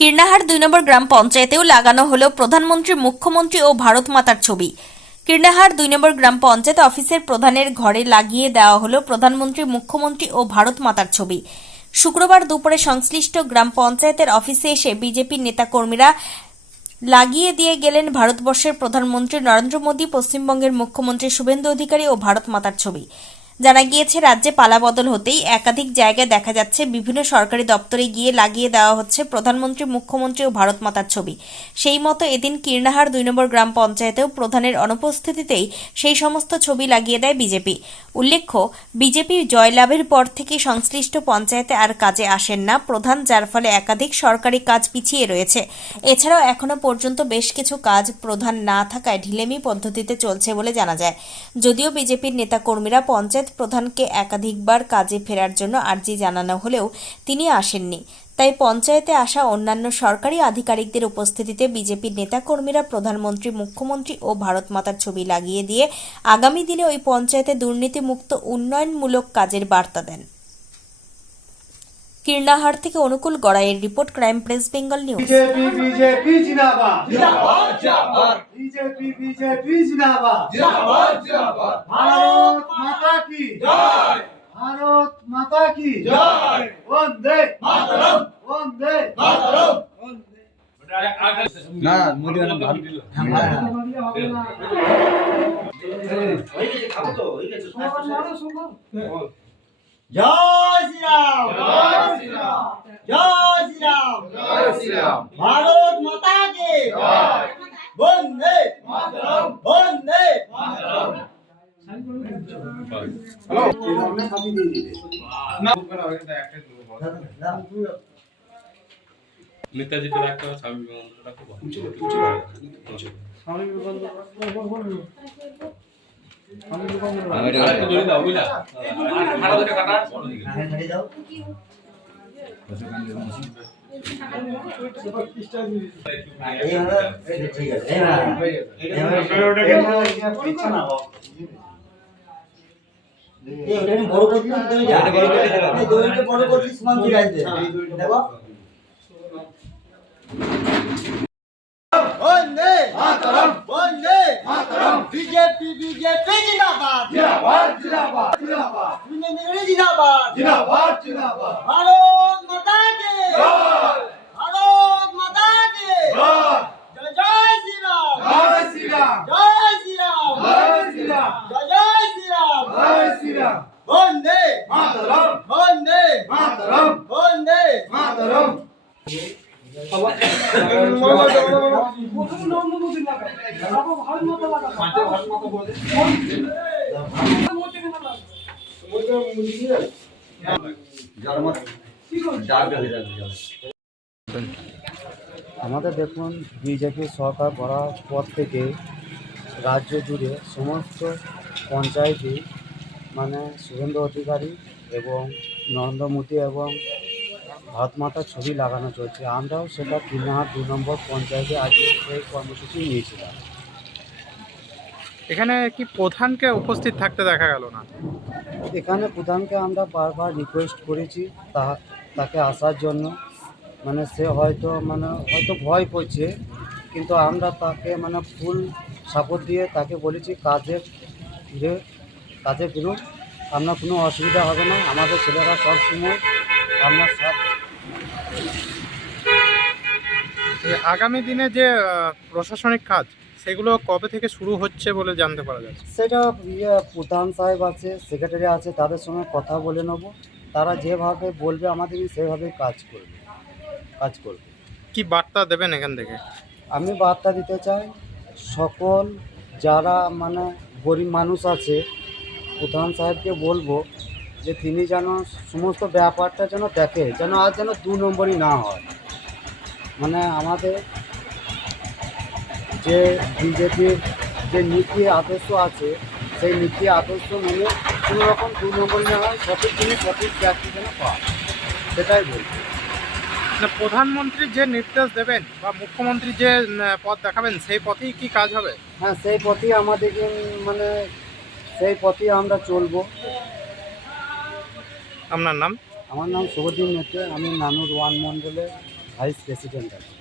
কীর্ণাহার ২ নম্বর গ্রাম পঞ্চায়েতেও লাগানো হলো প্রধানমন্ত্রী, মুখ্যমন্ত্রী ও ভারত মাতার ছবি। কীর্ণাহার ২ নম্বর গ্রাম পঞ্চায়েত অফিসের প্রধানের ঘরে লাগিয়ে দেওয়া হলো প্রধানমন্ত্রী, মুখ্যমন্ত্রী ও ভারত মাতার ছবি। শুক্রবার দুপুরে সংশ্লিষ্ট গ্রাম পঞ্চায়েতের অফিসে এসে বিজেপির নেতাকর্মীরা লাগিয়ে দিয়ে গেলেন ভারতবর্ষের প্রধানমন্ত্রী নরেন্দ্র মোদী, পশ্চিমবঙ্গের মুখ্যমন্ত্রী শুভেন্দু অধিকারী ও ভারত মাতার ছবি। জানা গিয়েছে, রাজ্যে পালাবদল হতেই একাধিক জায়গায় দেখা যাচ্ছে বিভিন্ন সরকারি দপ্তরে গিয়ে লাগিয়ে দেওয়া হচ্ছে প্রধানমন্ত্রী, মুখ্যমন্ত্রী ও ভারত মাতার ছবি। সেই মতো এদিন কীর্ণাহার ২ নম্বর গ্রাম পঞ্চায়েতেও প্রধানের অনুপস্থিতিতেই সেই সমস্ত ছবি লাগিয়ে দেয় বিজেপি। উল্লেখ্য, বিজেপি জয়লাভের পর থেকে সংশ্লিষ্ট পঞ্চায়েতে আর কাজে আসেন না প্রধান, যার ফলে একাধিক সরকারি কাজ পিছিয়ে রয়েছে। এছাড়াও এখনো পর্যন্ত বেশ কিছু কাজ প্রধান না থাকায় ঢিলেমি পদ্ধতিতে চলছে বলে জানা যায়। যদিও বিজেপির নেতাকর্মীরা পঞ্চায়েত প্রধানকে একাধিকবার কাজে ফেরার জন্য আর্জি জানানো হলেও তিনি আসেননি। তাই পঞ্চায়েতে আসা অন্যান্য সরকারি আধিকারিকদের উপস্থিতিতে বিজেপির নেতাকর্মীরা প্রধানমন্ত্রী, মুখ্যমন্ত্রী ও ভারত মাতার ছবি লাগিয়ে দিয়ে আগামী দিনে ওই পঞ্চায়েতে দুর্নীতিমুক্ত উন্নয়নমূলক কাজের বার্তা দেন। কীর্ণাহার থেকে অনুকূল গড়াইয়ের report, crime press Bengal news. BJP BJP জিন্দাবাদ জিন্দাবাদ জিন্দাবাদ বিজেপি বিজেপি জিন্দাবাদ জিন্দাবাদ জিন্দাবাদ ভারত মাতা কি জয় ভারত মাতা কি জয় বন্দে মাতরম বন্দে মাতরম না মোদি গান ভালো হয়ে গেছে খাবো তো হয়ে গেছে জয় শ্রীরাম জয় শ্রীরাম জয় শ্রীরাম জয় শ্রীরাম ভারত মাতা কি জয় বন্দে মাতরম বন্দে মাতরম হ্যালো আমরা সাথে দিয়ে দিবে না একটা নেতাজি তো রাখতে হবে, স্বামী বিবেকানন্দ রাখতে হবে। স্বামী বিবেকানন্দ আরেকটু জড়িয়ে দাও, বুঝলা? আরো দুটো কাটা, বড় দিকে। দাও ঠিক আছে বড় করতে বড় করতে সমান ঠিক আছে দেখো বন্দে মাতরম বন্দে মাতরম বিজেপি বিজেপি জিন্দাবাদ জিন্দাবাদ জিন্দাবাদ জিন্দাবাদ বিজেপি জিন্দাবাদ জিন্দাবাদ জিন্দাবাদ ভারত মাতা কি জয় ভারত মাতা কি জয় জয় শ্রীরাম জয় শ্রীরাম জয় শ্রীরাম জয় শ্রীরাম জয় শ্রীরাম জয় শ্রীরাম বন্দে মাতরম বন্দে মাতরম বন্দে মাতরম আমাদের দেখুন, বিজেপি সরকার করার পর থেকে রাজ্য জুড়ে সমস্ত পঞ্চায়েতে মানে শুভেন্দু অধিকারী এবং নরেন্দ্র মোদী এবং ভারত মাতার ছবি লাগানো চলছে। আমরাও সেটা কীর্ণাহার ২ নম্বর পঞ্চায়েতে আজকে সেই কর্মসূচি নিয়েছিলাম। এখানে কি প্রধানকে উপস্থিত থাকতে দেখা গেল না? এখানে প্রধানকে আমরা বারবার রিকোয়েস্ট করেছি তাকে আসার জন্য, মানে সে হয়তো ভয় করছে, কিন্তু আমরা তাকে ফুল সাপোর্ট দিয়ে তাকে বলেছি কাজে ফিরুন, আপনার কোনো অসুবিধা হবে না, আমাদের ছেলেরা সবসময় আপনার সাথে। আগামী দিনে যে প্রশাসনিক কাজ সেগুলো কবে থেকে শুরু হচ্ছে বলে জানতে পারা যাচ্ছে? সেটা প্রধান সাহেব আছে, সেক্রেটারি আছে, তাদের সঙ্গে কথা বলে নেব, তারা যেভাবে বলবে আমাদের সেভাবে কাজ করবে। কি বার্তা দেবেন এখান থেকে? আমি বার্তা দিতে চাই, সকল যারা গরিব মানুষ আছে, প্রধান সাহেবকে বলবো যে তিনি যেন সমস্ত ব্যাপারটা যেন দেখে, যেন আর যেন ২ নম্বরই না হয়। আমাদের যে বিজেপির যে নীতি আদর্শ আছে, সেই নীতি আদর্শ মেনে কোনো রকম ২ নম্বরই না হয়, সঠিক জিনিস সঠিক ব্যক্তি যেন পায়, সেটাই বলছি। প্রধানমন্ত্রী যে নির্দেশ দেবেন বা মুখ্যমন্ত্রী যে পথ দেখাবেন সেই পথেই কি কাজ হবে? হ্যাঁ, সেই পথেই আমাদের সেই পথেই আমরা চলবো। আপনার নাম? আমার নাম শুভদীপ মেটে, আমি নানুর 1 মণ্ডলের ভাইস প্রেসিডেন্ট আছে।